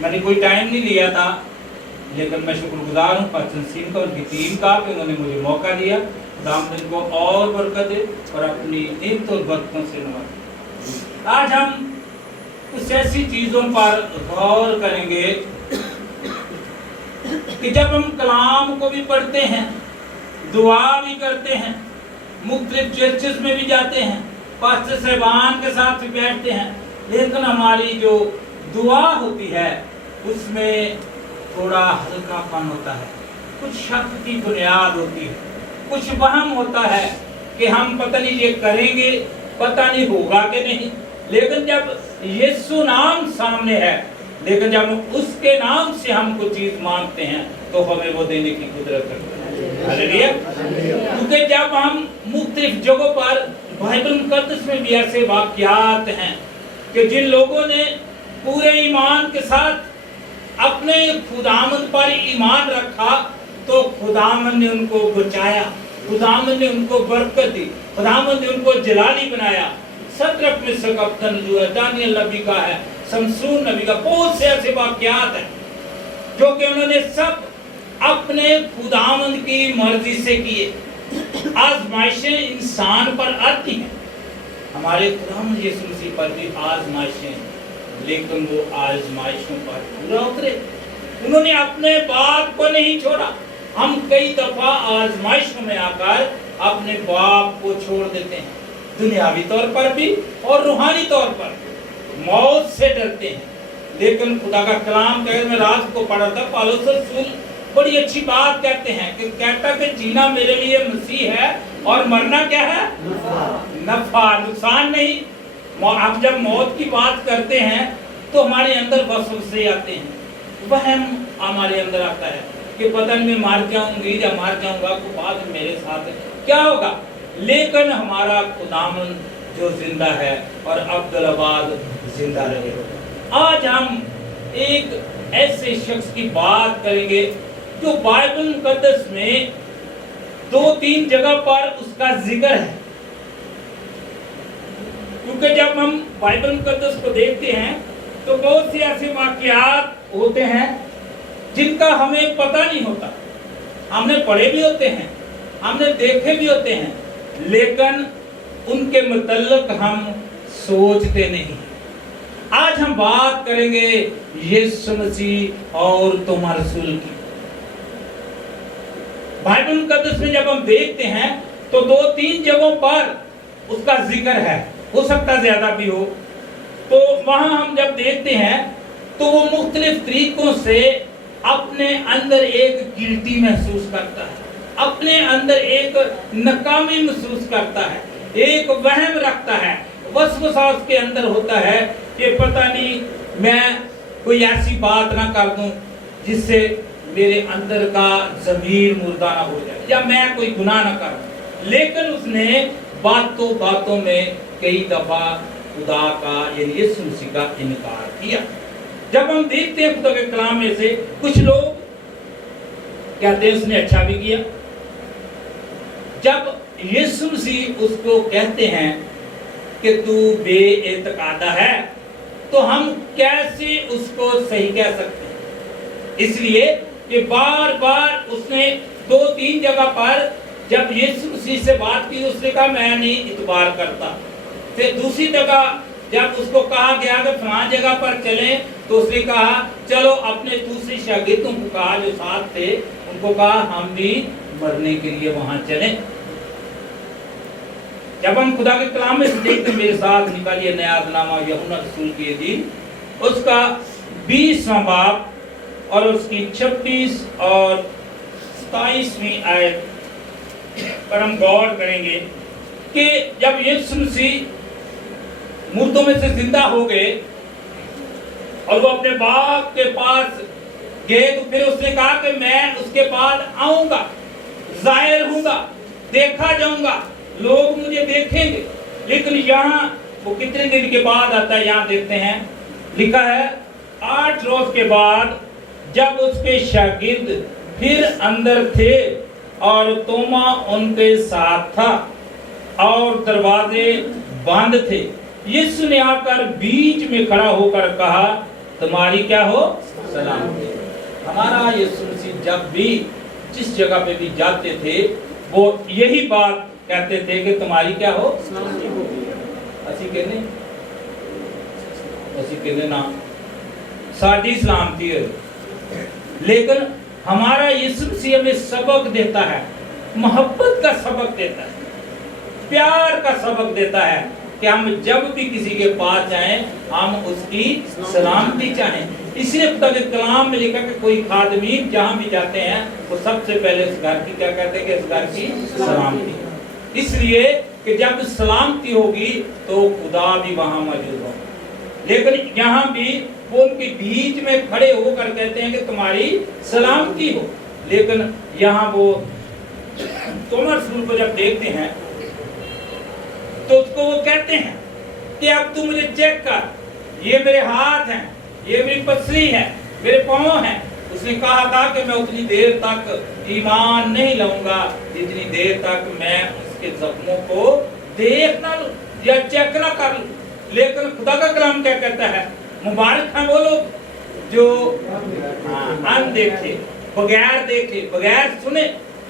मैंने कोई टाइम नहीं लिया था, लेकिन मैं शुक्रगुजार हूँ पास्टर नसीम का, उनकी टीम का, कि उन्होंने मुझे मौका दिया। खुदावंद को और बरकत दे और अपनी नेमत और बरकतों से नवाजे। आज हम कुछ ऐसी चीजों पर गौर करेंगे कि जब हम कलाम को भी पढ़ते हैं, दुआ भी करते हैं, मुख्तलिफ चर्चेस में भी जाते हैं, पास्टर साहबान के साथ भी बैठते हैं, लेकिन हमारी जो दुआ होती है उसमें थोड़ा हल्कापन होता है, कुछ शक की बुनियाद होती है, कुछ वहम होता है कि हम पता नहीं ये करेंगे, पता नहीं होगा कि नहीं। लेकिन जब यीशु नाम सामने है, लेकिन जब उसके नाम से हम कुछ चीज मांगते हैं तो हमें वो देने की कुदरत है। हालेलुया। क्योंकि जब हम मुख्तलिफ जगहों पर बाइबल मुकद्दस में भी ऐसे वाक़यात हैं कि जिन लोगों ने पूरे ईमान के साथ अपने खुदावंद पर ईमान रखा तो खुदावंद ने उनको बचाया, खुदावंद ने उनको बरकत दी, खुदावंद ने उनको जलाली बनाया। सदरक मिस्र का जो है, दानियल नबी का है, शमसून नबी का, बहुत से ऐसे वाक़यात हैं जो कि उन्होंने सब अपने खुदावंद की मर्जी से किए। आजमाइशें इंसान पर आती हैं, हमारे खुदावंद यीशु मसीह पर भी आजमाइशें, लेकिन वो आजमाइशों पर पूरा उतरे। उन्होंने अपने बाप को नहीं छोड़ा। हम कई दफा आजमाइशों में आकर अपने बाप को छोड़ देते हैं, दुनियावी तौर पर भी और रूहानी तौर पर मौत से डरते हैं। लेकिन खुदा का कलाम कहे, मैं रात को पढ़ा था, पौलुस रसूल बड़ी अच्छी बात कहते हैं कि कहता कि जीना मेरे लिए मसीह है और मरना क्या है, नफा, नुकसान नहीं। अब जब मौत की बात करते हैं तो हमारे अंदर वसवसे आते हैं, वहम हमारे अंदर आता है कि पता नहीं मैं मार जाऊंगी या मार जाऊंगा, तो बाद में मेरे साथ क्या होगा। लेकिन हमारा खुदावंद जो जिंदा है और अब्दुल जिंदा रहेगा। आज हम एक ऐसे शख्स की बात करेंगे जो बाइबल मुकद्दस में 2-3 जगह पर उसका जिक्र है। क्योंकि जब हम बाइबल मुकद्दस को देखते हैं तो बहुत से ऐसे वाक़यात होते हैं जिनका हमें पता नहीं होता। हमने पढ़े भी होते हैं, हमने देखे भी होते हैं, लेकिन उनके मुतल्लिक हम सोचते नहीं। आज हम बात करेंगे यीशु मसीह और तोमा रसूल की। बाइबल मुकद्दस में जब हम देखते हैं तो 2-3 जगहों पर उसका जिक्र है, हो सकता ज्यादा भी हो। तो वहां हम जब देखते हैं तो वो मुख्तलिफ तरीकों से अपने अंदर एक गिल्टी महसूस करता है, अपने अंदर एक नाकामी महसूस करता है, एक वहम रखता है, वसवसा उसके अंदर होता है कि पता नहीं मैं कोई ऐसी बात ना कर दूं जिससे मेरे अंदर का ज़मीर मुर्दा ना हो जाए, या मैं कोई गुनाह ना करूं। लेकिन उसने बातों बातों में कई दफा खुदा का यानी यीशु मसीह का इनकार किया। जब हम देखते हैं खुदा के कलाम में से कुछ लोग कहते हैं उसने अच्छा भी किया। जब यीशु मसीह उसको कहते हैं कि तू बेइत्कादा है, तो हम कैसे उसको सही कह सकते हैं। इसलिए कि बार बार उसने 2-3 जगह पर जब यीशु मसीह से बात की उसने कहा मैं नहीं इतबार करता। फिर दूसरी जगह जब उसको कहा गया कि फलां जगह पर चलें तो उसने कहा चलो अपने दूसरे शागिर्दों को कहा जो साथ थे उनको कहा हम भी मरने के लिए वहां चलें। जब हम खुदा के कलाम में देखते मेरे साथ निकालिए नया यूहन्ना रसूल की इंजील उसका 20वां बाब और उसकी 26 और 27वीं आयत पर हम गौर करेंगे कि जब यीशु मसीह मुर्दों में से जिंदा हो गए और वो अपने बाप के पास गए तो फिर उसने कहा कि मैं उसके बाद आऊंगा, जाहिर होऊंगा, देखा जाऊंगा, लोग मुझे देखेंगे। लेकिन यहाँ वो कितने दिन के बाद आता है, यहाँ देखते हैं लिखा है 8 रोज के बाद जब उसके शागिर्द फिर अंदर थे और तोमा उनके साथ था और दरवाजे बंद थे, यीशु ने आकर बीच में खड़ा होकर कहा तुम्हारी क्या हो, सलामती। हमारा यीशु मसीह जब भी जिस जगह पे भी जाते थे वो यही बात कहते थे कि तुम्हारी क्या हो, सलामती हो। असी कहने ना साड़ी सलामती है, लेकिन हमारा यीशु मसीह हमें सबक देता है, मोहब्बत का सबक देता है, प्यार का सबक देता है कि हम जब भी किसी के पास जाएं हम उसकी सलामती चाहें। इसलिए खुदा के कलाम में लिखा कि कोई खादमीन जहां भी जाते हैं वो सबसे पहले उस घर की क्या कहते हैं कि इस घर की सलामती। इसलिए कि जब सलामती होगी तो खुदा भी वहां मौजूद होगा। लेकिन यहाँ भी वो उनके बीच में खड़े होकर कहते हैं कि तुम्हारी सलामती हो। लेकिन यहाँ वो तोमर रसूल को जब देखते हैं तो उसको वो कहते हैं कि अब तू मुझे चेक कर, ये मेरे हाथ हैं, ये मेरी पसली है, मेरे पांव हैं। उसने कहा था कि मैं उतनी देर तक ईमान नहीं लाऊंगा जितनी देर तक मैं उसके जख्मों को देख ना लूं या चेक ना कर लूं। लेकिन खुदा का कलाम क्या कहता है, मुबारक हैं वो लोग जो अनदेखे, बगैर देखे, बगैर सुने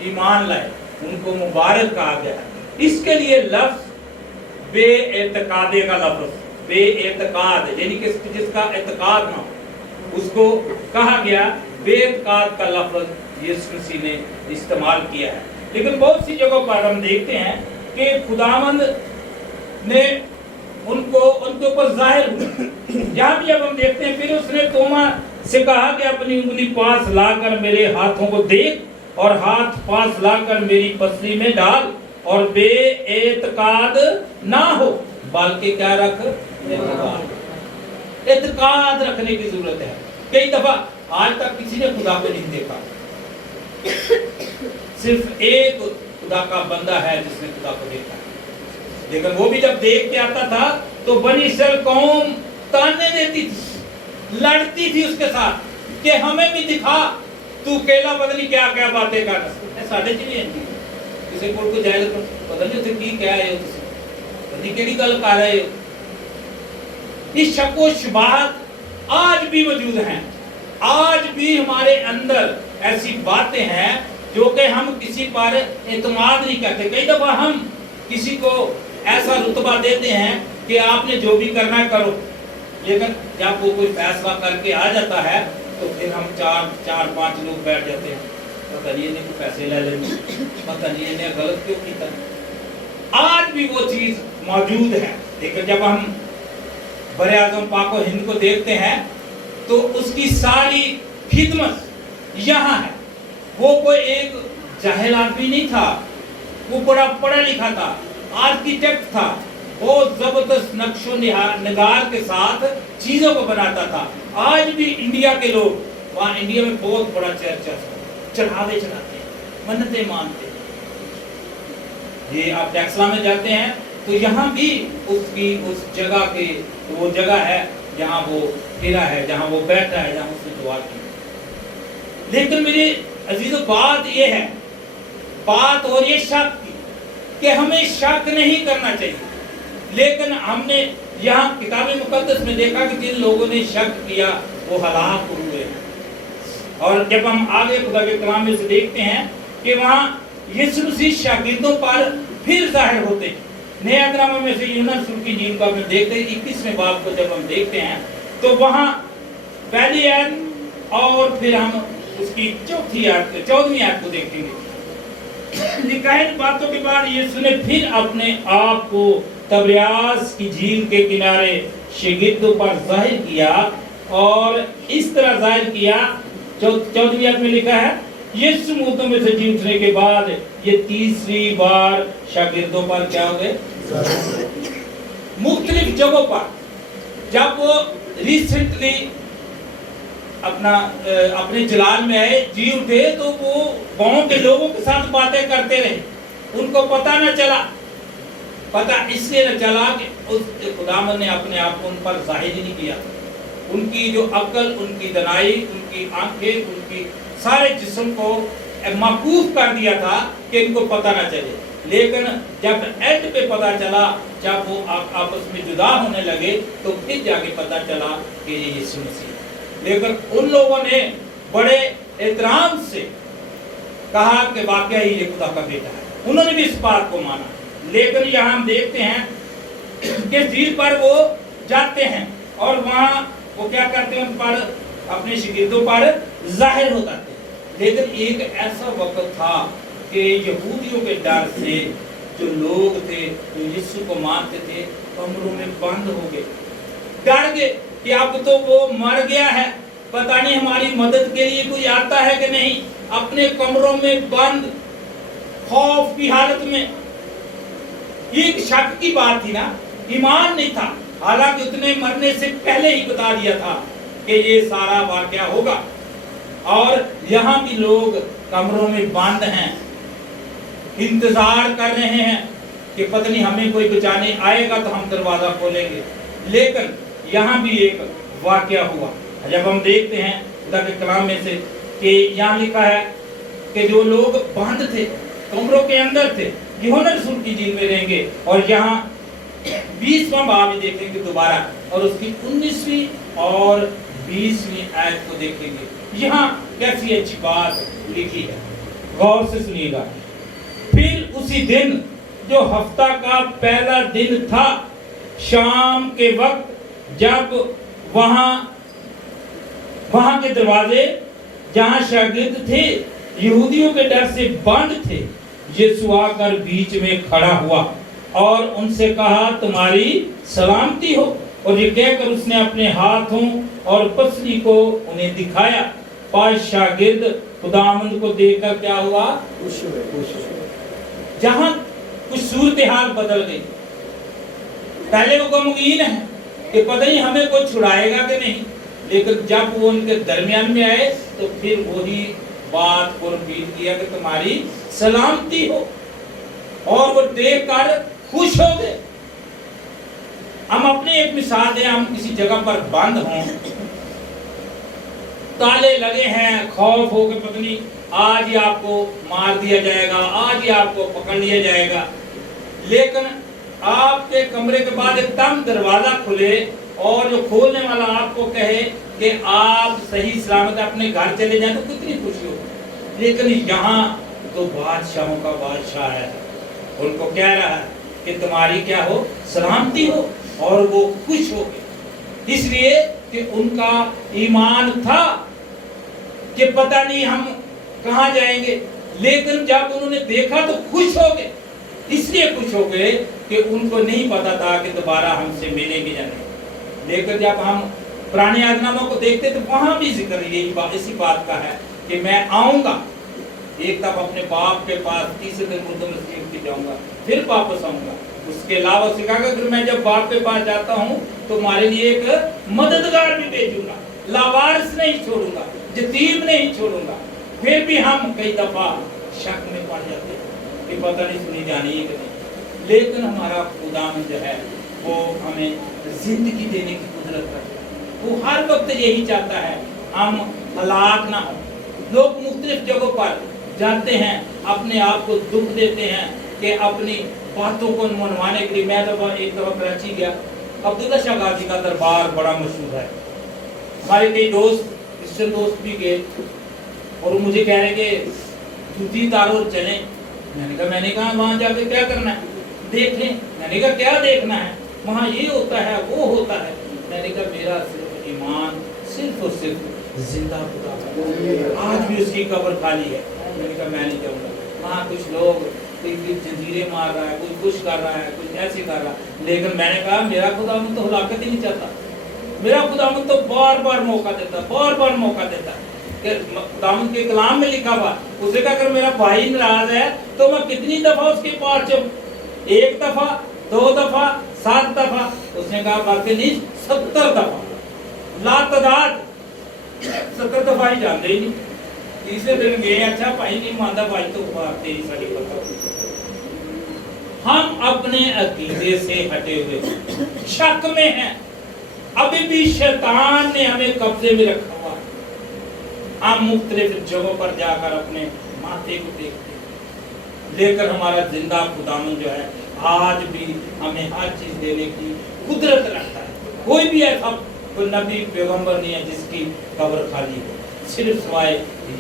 ईमान लाए, उनको मुबारक कहा गया। इसके लिए लफ्ज बेएतकादे का लफ्ज, बेएतकाद यानी कि जिसका एतकाद ना, उसको कहा गया बेएतकाद का लफ्ज यीशु मसीह ने इस्तेमाल किया है। लेकिन बहुत सी जगहों पर हम देखते हैं कि खुदावंद ने उनको उनके ऊपर जाहिर हुआ। यहाँ भी जब हम देखते हैं फिर उसने तोमा से कहा कि अपनी उंगली पास लाकर मेरे हाथों को देख और हाथ पास लाकर मेरी पसली में डाल और बेएतकाद ना हो बल्कि क्या रख, एतकाद रखने की जरूरत है। कई दफा आज तक किसी ने खुदा को नहीं देखा, सिर्फ एक खुदा का बंदा है जिसने खुदा को देखा, लेकिन वो भी जब देख के आता था तो बनी इस्राएल कौम ताने देती थी, लड़ती थी उसके साथ कि हमें भी दिखा, तू अकेला पता नहीं क्या क्या बातें कर साढ़े चली किसी कोल को जाए तो पता नहीं उसे की क्या है, पता केड़ी गल कर रहे हो। इस शक व शुबहत आज भी मौजूद हैं, आज भी हमारे अंदर ऐसी बातें हैं जो कि हम किसी पर एतमाद नहीं करते। कई दफा हम किसी को ऐसा रुतबा देते हैं कि आपने जो भी करना है करो, लेकिन जब वो कोई फैसला करके आ जाता है तो फिर हम चार पांच लोग बैठ जाते हैं, पता नहीं इन्हें पैसे ले लेंगे, पता नहीं इन्हें गलत क्यों किया। आज भी वो चीज मौजूद है। लेकिन जब हम बड़े आज़म पाक व हिंद को देखते हैं तो उसकी सारी खिदमत यहाँ है। वो कोई एक जाहिल आदमी नहीं था, वो बड़ा पढ़ा लिखा था, आर्किटेक्ट था, बहुत जबरदस्त नक्शो निगार के साथ चीजों को बनाता था। आज भी इंडिया के लोग वहाँ इंडिया में बहुत बड़ा चर्चा चढ़ावे चढ़ाते हैं, मन्नतें मानते हैं। ये आप टेक्सला में जाते हैं तो यहाँ भी उसकी उस जगह के वो जगह है जहाँ वो फिरा है, जहाँ वो बैठा है, जहाँ उसने दुआ की। लेकिन मेरे अजीजों बात ये है, बात और ये शक की कि हमें शक नहीं करना चाहिए। लेकिन हमने यहाँ किताब मुकद्दस में देखा कि जिन लोगों ने शक किया वो हलाक हुए हैं। और जब हम आगे खुदा के कलाम में से देखते हैं कि वहाँ यीशु मसीह शागिर्दों पर फिर जाहिर होते हैं। नया नामा में से यूहन्ना रसूल की इंजील को हम देखते हैं 21वें बाब को जब हम देखते हैं तो वहाँ पहली आयत और फिर हम उसकी 14वीं आयत को देखेंगे। लिखा है इन बातों के बाद यीशु ने फिर अपने आप को तबरियास की झील के किनारे शागिर्दों पर जाहिर किया और इस तरह जाहिर किया। 14वीं आयत में लिखा है यीशु मुर्दों में से जी उठने के बाद ये तीसरी बार शागिर्दों पर क्या हो गए, मुख्तलिफ जगहों पर। जब वो रिसेंटली अपने जलाल में आए, जी उठे, तो वो गांव के लोगों के साथ बातें करते रहे, उनको पता न चला। पता इसलिए न चला कि उस खुदावंद ने अपने आप को उन पर जाहिर नहीं किया। उनकी जो अक्ल, उनकी दनाई, उनकी आंखें, उनकी सारे जिस्म को माकूफ कर दिया था कि इनको पता ना चले। लेकिन जब एंड पे पता चला, जब वो आपस में जुदा होने लगे, तो फिर जाके पता चला कि ये यीशु मसीह लेकिन उन लोगों ने बड़े एहतराम से कहा कि वाकई ही ये खुदा का बेटा है, उन्होंने भी इस बात को माना। लेकिन यहाँ हम देखते हैं कि झील पर वो जाते हैं और वहाँ वो क्या करते हैं, उन पर अपने शागिर्दों पर जाहिर हो जाते हैं। लेकिन एक ऐसा वक्त था कि यहूदियों के डर से जो लोग थे, जो यीशु को मानते थे, कमरों में बंद हो गए, डर गए कि अब तो वो मर गया है, पता नहीं हमारी मदद के लिए कोई आता है कि नहीं। अपने कमरों में बंद, खौफ की हालत में। एक शक की बात थी ना, ईमान नहीं था। हालांकि उतने मरने से पहले ही बता दिया था कि ये सारा वाकया होगा। और यहाँ भी लोग कमरों में बंद हैं, इंतजार कर रहे हैं कि पता नहीं हमें कोई बचाने आएगा तो हम दरवाजा खोलेंगे। लेकिन यहाँ भी एक वाकया हुआ। जब हम देखते हैं खुदा के कलाम में से कि यहाँ लिखा है कि जो लोग बंद थे, कमरों के अंदर थे, यूहन्ना रसूल की जेल में रहेंगे। और यहाँ 20वां बाब भी देखेंगे दोबारा, और उसकी 19वीं और 20वीं आयत को देखेंगे। यहाँ कैसी अच्छी बात लिखी है, गौर से सुनिएगा। फिर उसी दिन जो हफ्ता का पहला दिन था, शाम के वक्त, जब वहां के दरवाजे जहां शागिर्द थे यहूदियों के डर से बंद थे, यीशु आकर बीच में खड़ा हुआ और उनसे कहा, तुम्हारी सलामती हो। और ये कहकर उसने अपने हाथों और पसली को उन्हें दिखाया। पांच शागिर्द खुदावंद को देखकर क्या हुआ, खुश हुए। जहां कुछ सूरत हाल बदल गई। पहले वो गमगीन है कि पता नहीं हमें कोई छुड़ाएगा कि नहीं, लेकिन जब वो उनके दरमियान में आए तो फिर वही बात को रिपीट किया कि तुम्हारी सलामती हो, और वो देखकर खुश हो गए। हम अपने एक मिसाल दें, हम किसी जगह पर बंद हों, ताले लगे हैं, खौफ हो कि पता नहीं आज ही आपको मार दिया जाएगा, आज ही आपको पकड़ लिया जाएगा। लेकिन आपके कमरे के बाद एकदम दरवाजा खुले और जो खोलने वाला आपको कहे कि आप सही सलामत अपने घर चले जाएं, तो कितनी खुशी होगी। लेकिन यहाँ तो बादशाहों का बादशाह है, उनको कह रहा है कि तुम्हारी क्या हो, सलामती हो, और वो खुश हो गए। इसलिए कि उनका ईमान था कि पता नहीं हम कहाँ जाएंगे, लेकिन जब उन्होंने देखा तो खुश हो गए। इसलिए खुश हो गए कि उनको नहीं पता था कि दोबारा हमसे मिलेंगे या नहीं। लेकिन जब हम पुराने आदनामा को देखते तो वहां भी जिक्र इसी बात का है कि मैं आऊंगा, एक तब अपने बाप के पास, तीसरे दिन मुर्दों में जाऊंगा, फिर वापस आऊंगा। उसके अलावा उसने कहा कि मैं जब बाप के पास जाता हूँ तो तुम्हारे लिए एक मददगार भी भेजूंगा, लावारिस नहीं छोड़ूंगा, यतीम नहीं छोड़ूंगा। फिर भी हम कई दफा शक में पड़ जाते हैं कि पता नहीं सुनी जानी है कि नहीं। लेकिन हमारा खुदा में जो है वो हमें जिंदगी देने की कुदरत रखता है। वो हर वक्त यही चाहता है हम हलाक ना हो। लोग मुख्तलिफ जगहों पर जाते हैं, अपने आप को दुख देते हैं कि अपनी बातों को मनवाने के लिए। मैं जब एक दफा कराची गया, अब्दुल्ला शाह गाजी का दरबार बड़ा मशहूर है। हमारे कई दोस्त, क्रिश्चियन दोस्त भी गए और मुझे कह रहे कि जूती तारो चलें। मैंने कहा वहाँ जाके क्या करना है, देख लें। मैंने कहा क्या देखना है, वहाँ ये होता है वो होता है। मैंने कहा मेरा सिर्फ ईमान सिर्फ और सिर्फ जिंदा खुदा है, आज भी उसकी कब्र खाली है। मैंने कहा मैं नहीं जाऊँगा। वहाँ कुछ लोग कोई जंजीरें मार रहा है, कोई कुछ कर रहा है, कुछ ऐसे कर रहा है। लेकिन मैंने कहा मेरा खुदावंद तो हलाकत ही नहीं चाहता। मेरा खुदावंद तो बार बार मौका देता, बार बार मौका देता। खुदावंद के कलाम में लिखा हुआ, उसे कहा अगर मेरा भाई नाराज है तो मैं कितनी दफा उसके पास जाऊं, 1 दफा, 2 दफा, 7 दफा। उसने कहा बाकी नहीं 70 दफा, लातदाद 70 दफा ही जानते ही नहीं। तीसरे दिन गए, अच्छा भाई नहीं मानता, भाई तो तेरी सारी पता। हम अपने अकीदे से हटे हुए शक में हैं, अभी भी शैतान ने हमें कब्जे में रखा हुआ। हम मुख्तलिफ जगहों पर जाकर अपने माथे को देखते हैं, लेकर हमारा जिंदा खुदावंद जो है आज भी हमें हर चीज देने की कुदरत रखता है। कोई भी ऐसा कोई नबी पैगंबर नहीं है जिसकी कब्र खाली हो, सिर्फ सिवाय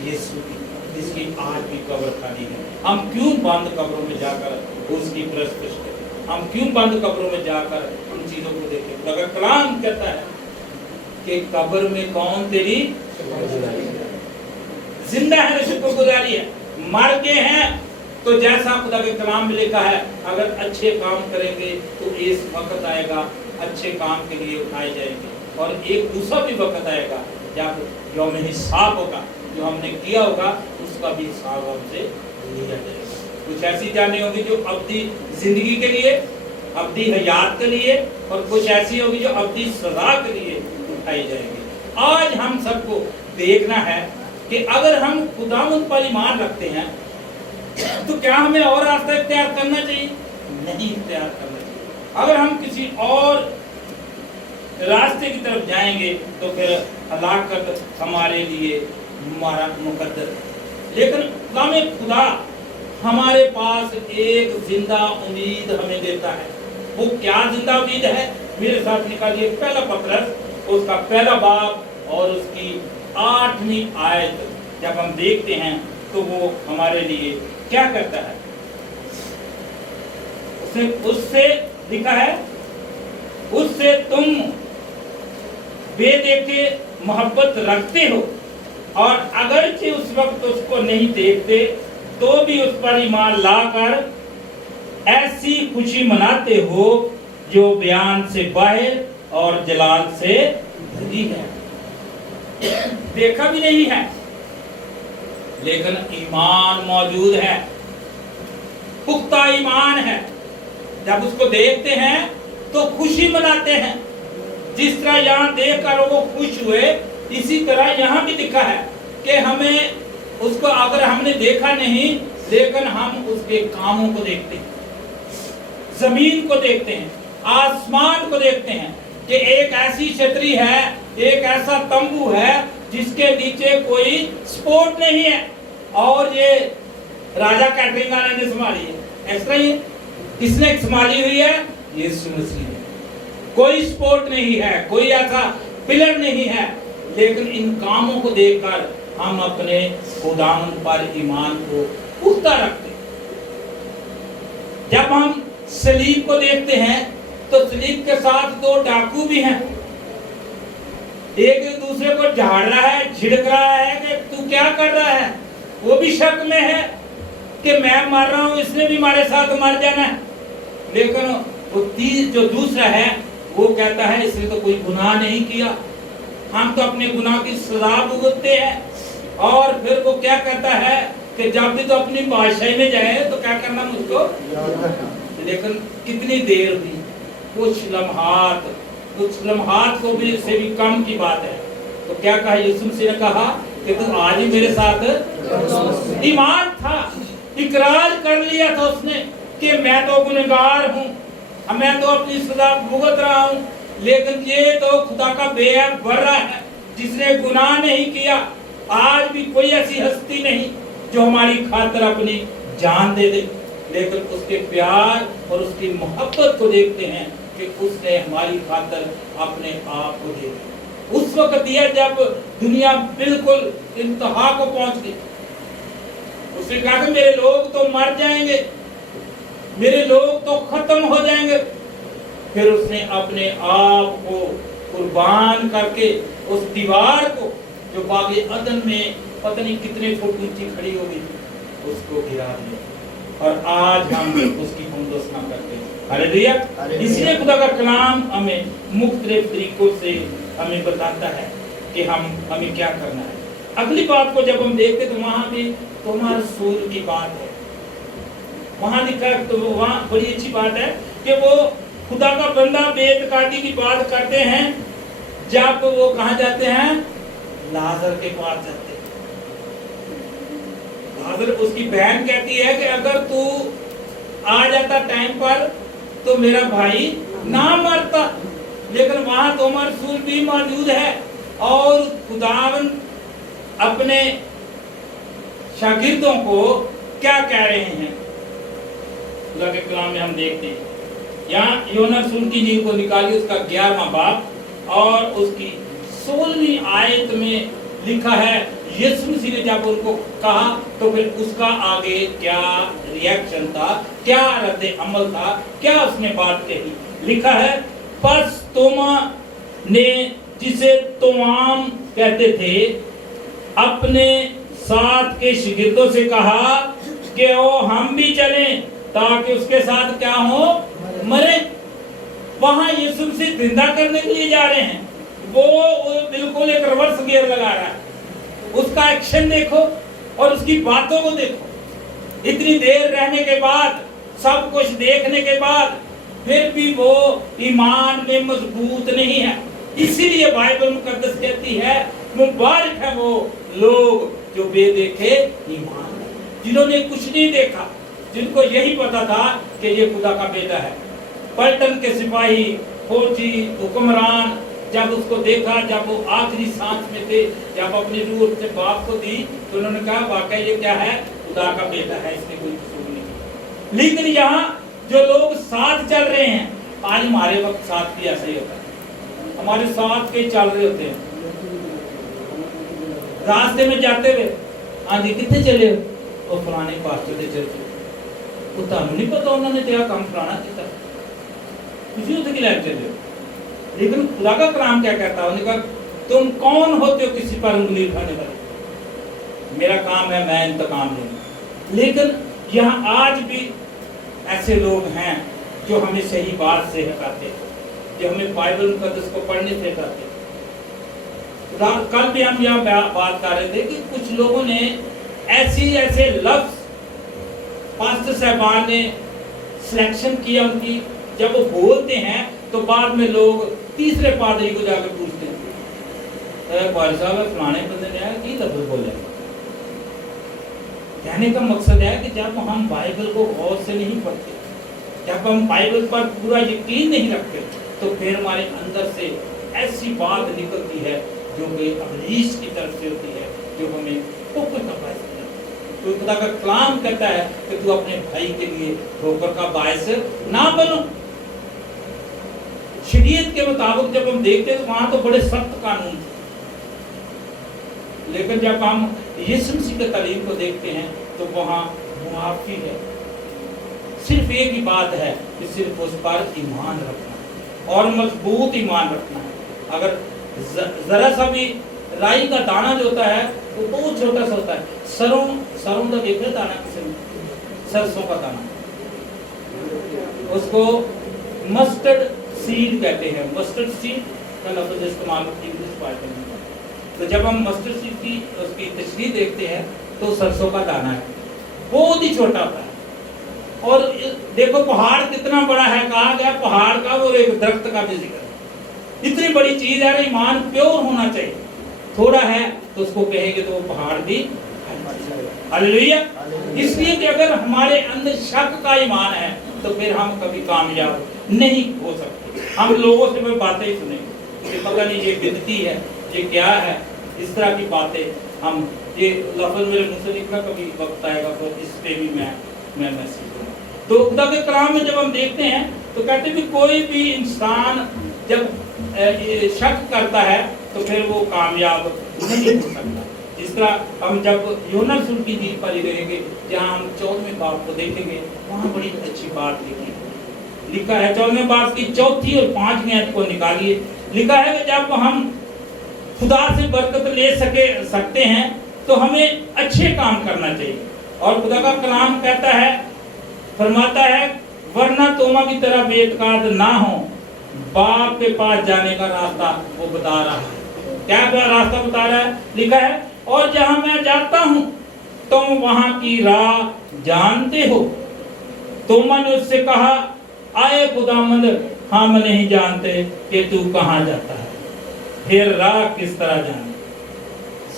यीशु की, जिसकी आज भी कब्र खाली है। हम क्यों बंद कब्रों में जाकर उसकी प्रस्तुति करें? हम क्यों बंद कब्रों में जाकर उन चीजों को देखें? अगर कलाम कहता है कि कब्र में कौन तेरी जिंदा है तो शुक्रगुजारी है, मर गए हैं तो जैसा खुदा के कलाम में लिखा है, अगर अच्छे काम करेंगे तो इस वक्त आएगा अच्छे काम के लिए उठाए जाएंगे, और एक दूसरा भी वक्त आएगा जब यौम हिसाब होगा, जो हमने किया होगा उसका भी हिसाब हमसे लिया जाएगा। कुछ ऐसी जाने होगी जो अवधि जिंदगी के लिए, अवधि हयात के लिए, और कुछ ऐसी होगी जो अवधि सजा के लिए उठाई जाएंगी। आज हम सबको देखना है कि अगर हम खुदावंद पर ईमान रखते हैं तो क्या हमें और रास्ता इख्तियार करना चाहिए? नहीं इख्तियार करना चाहिए। अगर हम किसी और रास्ते की तरफ जाएंगे तो फिर हलाकत हमारे लिए मुकद्दर है। लेकिन कलाम खुदा हमारे पास एक जिंदा उम्मीद हमें देता है। वो क्या जिंदा उम्मीद है? मेरे साथ निकालिए पहला पत्रस उसका पहला बाब और उसकी 8वीं आयत। जब हम देखते हैं तो वो हमारे लिए क्या करता है? उससे लिखा है, उससे तुम बेदेखे मोहब्बत रखते हो, और अगरचे उस वक्त उसको नहीं देखते तो भी उस पर ईमान लाकर ऐसी खुशी मनाते हो जो बयान से बाहर और जलाल से भरी है। देखा भी नहीं है लेकिन ईमान मौजूद है, पुख्ता ईमान है। जब उसको देखते हैं तो खुशी मनाते हैं। जिस तरह यहाँ देखकर वो खुश हुए, इसी तरह यहाँ भी लिखा है कि हमें उसको अगर हमने देखा नहीं लेकिन हम उसके कामों को देखते हैं, जमीन को देखते हैं, आसमान को देखते हैं कि एक ऐसी छतरी है, एक ऐसा तंबू है जिसके नीचे कोई सपोर्ट नहीं है, और ये राजा कैटरिंग वाले ने संभाली है। ऐसा ही किसने संभाली हुई है? यीशु मसीह ने। कोई सपोर्ट नहीं है, कोई ऐसा पिलर नहीं है, लेकिन इन कामों को देखकर हम अपने खुदावंद पर ईमान को पुख्ता रखते हैं। जब हम सलीब को देखते हैं तो सलीब के साथ 2 डाकू भी हैं। एक दूसरे को झाड़ रहा है, झिड़क रहा है कि तू क्या कर रहा है। वो भी शक में है कि मैं मर रहा हूं, इसने भी हमारे साथ मर जाना है। लेकिन वो जो दूसरा है वो कहता है इसने तो कोई गुनाह नहीं किया, हम तो अपने गुनाह की सजा भुगतते हैं। और फिर वो क्या कहता है कि जब भी तो अपनी बादशाही में जाए तो क्या करना मुझको। लेकिन कितनी देर हुई, कुछ लम्हात को भी से भी कम की बात है। तो क्या कहा यीशु मसीह ने कहा कि तू आज ही मेरे साथ। ईमान था, इकरार कर लिया था उसने कि मैं तो गुनहगार हूँ, मैं तो अपनी सजा भुगत रहा हूँ, लेकिन ये तो खुदा का बेहद बड़ा है जिसने गुनाह नहीं किया। आज भी कोई ऐसी हस्ती नहीं जो हमारी खातिर अपनी जान दे दे, लेकिन उसके प्यार और उसकी मोहब्बत को देखते हैं कि उसने हमारी खातिर अपने आप को दे दिया। उस वक्त दिया जब दुनिया बिल्कुल इंतहा को पहुंच गई। उसने कहा कि मेरे लोग तो मर जाएंगे, मेरे लोग तो खत्म हो जाएंगे। फिर उसने अपने आप को कुर्बान करके उस दीवार को जो बागे अदन में पता नहीं कितने फुट ऊंची खड़ी हो गई, उसको गिरा दिया। और आज हम उसकी हमदोसना करते हैं। हालेलुया। इसलिए खुदा का कलाम हमें मुख्तलिफ तरीकों से हमें बताता है कि हमें क्या करना है। अगली बात को जब हम देखते तो वहां भी तुम्हारे रसूल की बात है। वहां लिखा है, तो वहां बड़ी अच्छी बात है कि वो खुदा का बंदा बेतकादी की बात करते हैं। जब वो कहाँ जाते हैं? लाजर के पास जाते हैं। लाजर, उसकी बहन कहती है कि अगर तू आ जाता टाइम पर तो मेरा भाई ना मरता। लेकिन वहां तो हमारा रसूल भी मौजूद है और खुदावंद अपने शागिर्दों को क्या कह रहे हैं। खुदा के कलाम में हम देखते हैं, यहाँ योना रसूल की नींव को निकालिए, उसका 11वां बाब और उसकी 16वीं आयत में लिखा है, यीशु मसीह ने जब उनको कहा तो फिर उसका आगे क्या रिएक्शन था, क्या रद्द अमल था, क्या उसने बात कही। लिखा है, बस तोमा ने, जिसे तोआम कहते थे, अपने साथ के शागिर्दों से कहा कि ओ हम भी चलें ताकि उसके साथ क्या हो, मरे। वहां यीशु मसीह जिंदा करने के लिए जा रहे हैं, वो बिल्कुल एक रिवर्स गियर लगा रहा है। उसका एक्शन देखो और उसकी बातों को देखो। इतनी देर रहने के बाद, सब कुछ देखने के बाद, फिर भी वो ईमान में मजबूत नहीं है। इसीलिए बाइबल मुकद्दस कहती है, मुबारक है वो लोग जो बेदेखे ईमान, जिन्होंने कुछ नहीं देखा, जिनको यही पता था कि ये खुदा का बेटा है। पलटन के सिपाही, फौजी, हुक्मरान जब उसको देखा, जब वो आखिरी सांस में थे, जब अपनी रूह अपने बाप को दी, तो उन्होंने कहा वाकई ये क्या है, खुदा का बेटा है, इसने कोई कसूर नहीं। लेकिन यहाँ जो लोग साथ चल रहे हैं, आज हमारे वक्त साथ भी ऐसा ही होता है, हमारे साथ के चल रहे होते हैं। रास्ते में जाते हुए, हाँ जी कितने चले हो, वो फलाने पास्टर के चलते, वो ਤੁਹਾਨੂੰ नहीं पता उन्होंने क्या काम फलाना किया, किसी उसे की लाइफ चले। लेकिन खुदा का कलाम क्या कहता है, उन्होंने कहा तुम कौन होते हो किसी पर उंगली उठाने वाले, मेरा काम है मैं इंतकाम लूंगा। लेकिन यहाँ आज भी ऐसे लोग हैं जो हमें सही बात से हटाते, जो हमें बाइबल मुकद्दस को पढ़ने से हटाते। कल भी हम यहाँ बात कर रहे थे कि कुछ लोगों ने ऐसे लफ्ज पास्टर साहबान ने सिलेक्शन किया उनकी, जब वो बोलते हैं तो बाद में लोग तीसरे पादरी को जाकर पूछते हैं, भाई साहब फलाने बंदे ने की लफ्ज बोले। कहने का मकसद है कि जब हम बाइबल को गौर से नहीं पढ़ते, जब हम बाइबल पर पूरा यकीन नहीं रखते, तो फिर हमारे अंदर से ऐसी बात निकलती है जो कि इब्लीस की तरफ से होती है, जो हमें ठोकर का बायस करती है। तो खुदा का कलाम कहता है कि तू अपने भाई के लिए ठोकर का बायस ना बनो। शरीयत के मुताबिक जब हम देखते हैं तो वहां तो बड़े सख्त कानून थे, लेकिन जब हम यीशु मसीह के तालीम को देखते हैं तो वहां मुआफी है। सिर्फ एक ही बात है कि सिर्फ उस पर ईमान रखना और मजबूत ईमान रखना है। अगर जरा सा भी राई का दाना जो होता है वो बहुत छोटा सा होता है, सरसों का देखा दाना, सरसों का दाना, उसको मस्टर्ड सीड कहते हैं। मस्टर्ड सीड का लफ्ज इस्तेमाल इंग्लिश बाइबल में। तो जब हम मस्टर्ड सीड की उसकी तशरीह देखते हैं तो सरसों का दाना है, बहुत ही छोटा होता है। और देखो पहाड़ कितना बड़ा है, कहा गया पहाड़ का और एक दरख्त का भी जिक्र। इतनी बड़ी चीज है, ईमान प्योर होना चाहिए। थोड़ा है तो उसको कहेंगे तो वो पहाड़ भी हालेलुया। इसलिए कि अगर हमारे अंदर शक का ईमान है तो फिर हम कभी कामयाब नहीं हो सकते। हम लोगों से भी बातें ही सुनेंगे कि पता नहीं ये बिदती है, ये क्या है, इस तरह की बातें हम, ये लफ्ज मेरे मुंह से निकला, कभी वक्त आएगा तो इस पे भी मैं सीखूंगा। तो खुदा के कलाम में जब हम देखते हैं तो कहते हैं कि कोई भी इंसान जब शक करता है तो फिर वो कामयाब नहीं हो सकता। जिस तरह हम जब यूहन्ना रसूल की नींव पर रहेंगे, जहाँ हम 14वें बाब को देखेंगे, वहाँ बड़ी अच्छी बात लिखा है। 14वें बाब की 4थी और 5वीं आयत को निकालिए। लिखा है कि जब हम खुदा से बरकत ले सकते हैं तो हमें अच्छे काम करना चाहिए। और खुदा का कलाम कहता है, फरमाता है, वरना तोमा की तरह बेइत्काद ना हो, बाप के पास जाने का रास्ता वो बता रहा है। क्या रास्ता बता रहा है? लिखा है, और जहां मैं जाता हूं तुम वहां की राह जानते हो। तोमा ने उससे कहा, आए खुदावंद, हम नहीं जानते कि तू कहां जाता है, फिर राह किस तरह जाने?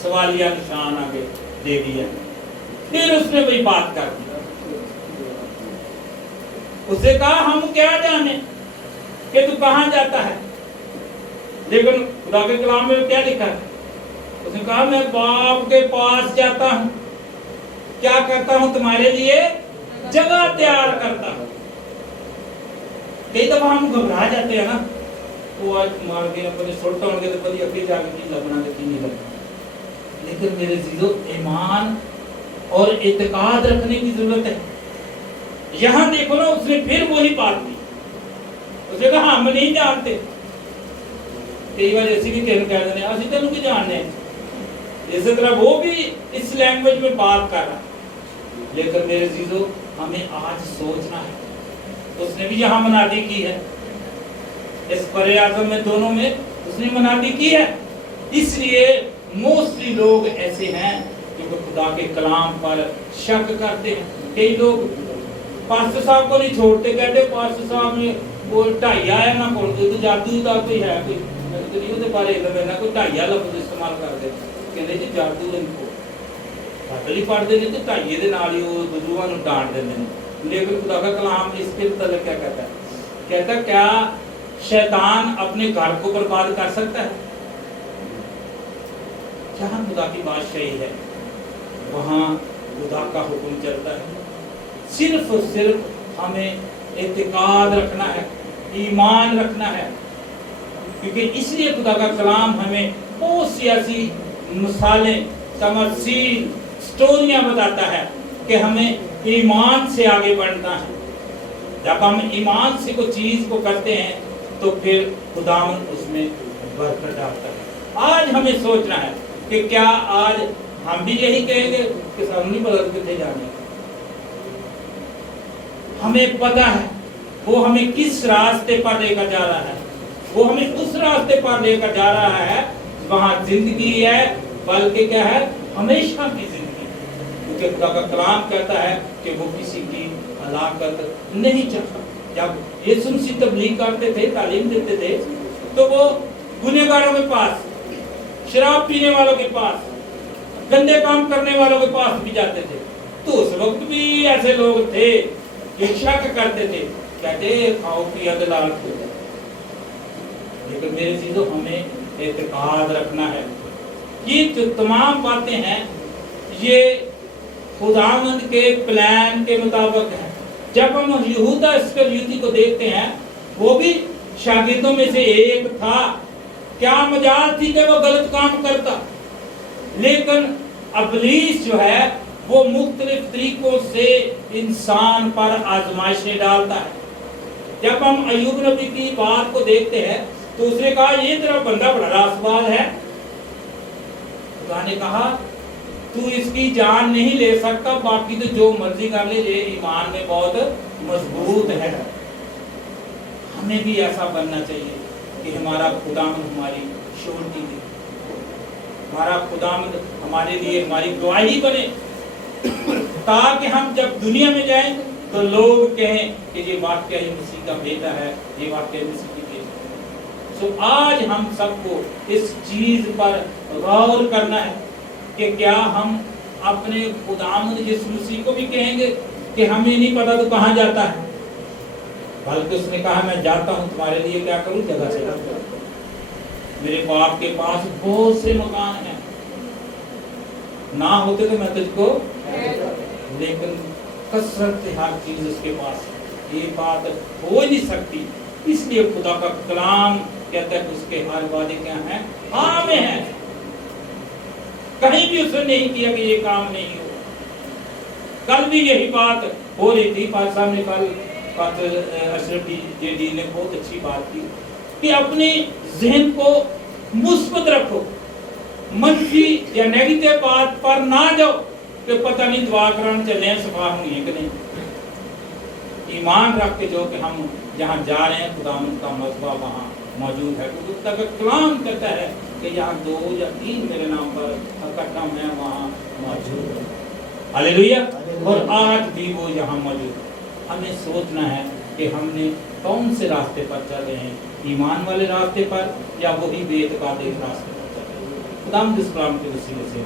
सवालिया निशान आगे दे दिया। फिर उसने वही बात कर दी। उससे कहा, हम क्या जाने कि तू कहां जाता है। लेकिन खुदा के कलाम में क्या लिखा है? उसने कहा, मैं बाप के पास जाता हूं, क्या करता हूं? तुम्हारे लिए जगह तैयार करता हूं। कई दफा हम घबरा जाते हैं ना, वो आज मार के अपने छोटा होंगे तो कभी अकेले जाके नहीं लगना कि नहीं लगना। लेकिन मेरे चीजों ईमान और इत्तेकाद रखने की जरूरत है। यहाँ देखो ना, उसने फिर वही बात की, उसने कहा हम नहीं जानते। कई बार ऐसी भी कह देने असि तेन की जानने, इसी तरह वो भी इस लैंग्वेज में बात कर रहा। लेकिन मेरे चीजों हमें आज सोचना है। उसने भी यहाँ मनादी की है, इस बड़े आज़म में दोनों में उसने मनादी की है। इसलिए मोस्टली लोग ऐसे हैं जो खुदा के कलाम पर शक करते हैं। कई लोग पास्टर साहब को नहीं छोड़ते, कहते पास्टर साहब ने वो ढाइया है ना बोलते तो जादू का कोई है कोई नहीं ਉਹਦੇ ਬਾਰੇ ਨਾ ਕੋਈ ਢਾਈਆ ਲਫ਼ਜ਼ ਇਸਤੇਮਾਲ ਕਰਦੇ, ਕਹਿੰਦੇ ਜੀ ਜਾਦੂ ਇनको ਬਾਈਬਲ पढ़ते नहीं तो ढाइये ਦੇ ਨਾਲ ਹੀ ਉਹ ਦੁਜੂਆਂ ਨੂੰ डांट देते हैं। लेकिन खुदा का कलाम इसके मतलब क्या कहता है? कहता क्या शैतान अपने घर को बर्बाद कर सकता है? जहाँ खुदा की बादशाही है वहाँ खुदा का हुक्म चलता है। सिर्फ और सिर्फ हमें इत्तेकाद रखना है, ईमान रखना है, क्योंकि इसलिए खुदा का कलाम हमें बहुत सी ऐसी मिसालें, तमसील, स्टोरियां बताता है कि हमें ईमान से आगे बढ़ना है। जब हम ईमान से कोई चीज को करते हैं तो फिर खुदावन उसमें बरकत डालता है। आज हमें सोचना है कि क्या आज हम भी यही कहेंगे कि सब नहीं बदल कितने जाने। हमें पता है वो हमें किस रास्ते पर लेकर जा रहा है, वो हमें उस रास्ते पर लेकर जा रहा है वहां जिंदगी है, बल्कि क्या है हमेशा की जिंदगी। क्योंकि खुदा का कलाम कहता है कि वो किसी की हलाकत नहीं चाहता। जब यीशु मसीह तबलीग करते थे, तालीम देते थे, तो वो गुनहगारों के पास, शराब पीने वालों के पास, गंदे काम करने वालों के पास भी जाते थे। तो उस वक्त भी ऐसे लोग थे जो शक करते थे, कहते खाओ पिया दलाल हो जाए। लेकिन मेरे चीजों हमें एतकाद रखना है। ये जो तमाम बातें हैं ये खुदावंद के प्लान के मुताबिक है। जब हम यहूदा इस्करियोती को देखते हैं, वो भी शागिर्दों में से एक था। क्या मजाल थी कि वो गलत काम करता, लेकिन इब्लीस जो है वो मुख्तलिफ तरीकों से इंसान पर आजमाइशें डालता है। जब हम अय्यूब नबी की बात को देखते हैं तो उसने कहा ये तेरा बंदा बड़ा रासबाज है। खुदा ने कहा तू इसकी जान नहीं ले सकता, बाकी तो जो मर्जी कर ले, ये ईमान में बहुत मजबूत है। हमें भी ऐसा बनना चाहिए कि हमारा खुदावंद हमारी श्योरिटी दे, हमारा खुदावंद हमारे लिए हमारी गवाही बने, ताकि हम जब दुनिया में जाएं तो लोग कहें कि ये वाकई ही मसीह का बेटा है, ये वाकई मसीह की बेटी है। तो आज हम सबको इस चीज पर गौर करना है कि क्या हम अपने खुदावंद यीशु मसीह को भी कहेंगे कि हमें नहीं पता तो कहाँ जाता है, बल्कि उसने कहा मैं जाता हूँ तुम्हारे लिए क्या करूँ, जगह से मेरे बाप के पास बहुत से मकान हैं, ना होते तो मैं तुझको, लेकिन कसरत से हर चीज उसके पास है। ये बात हो नहीं सकती। इसलिए खुदा का कलाम कहता है कि उसके हर वादे क्या हैं, हाँ में है। कहीं भी उसने नहीं किया कि ये काम नहीं हो। कल भी यही बात हो रही थी, पास्टर साहब ने कल अशरफ जी ने बहुत अच्छी बात की कि अपने जहन को मुस्बत रखो, मंफी या नेगेटिव बात पर ना जाओ कि पता नहीं दुआ कराने चले हैं सफा हुई है कि नहीं। ईमान रख के जो कि हम जहाँ जा रहे हैं खुदावंद का मज़बा वहाँ मौजूद है, क्योंकि उसका कलाम कहता है कि यहाँ 2 या 3 मेरे नाम पर इकट्ठा मैं वहाँ मौजूद हूँ। हालेलुया। और आज भी वो यहाँ मौजूद है। हमें सोचना है कि हमने कौन से रास्ते पर चल रहे हैं, ईमान वाले रास्ते पर या वही बेइत्तेकादी रास्ते पर चल रहे हैं। खुदावंद इस कलाम के वसीले से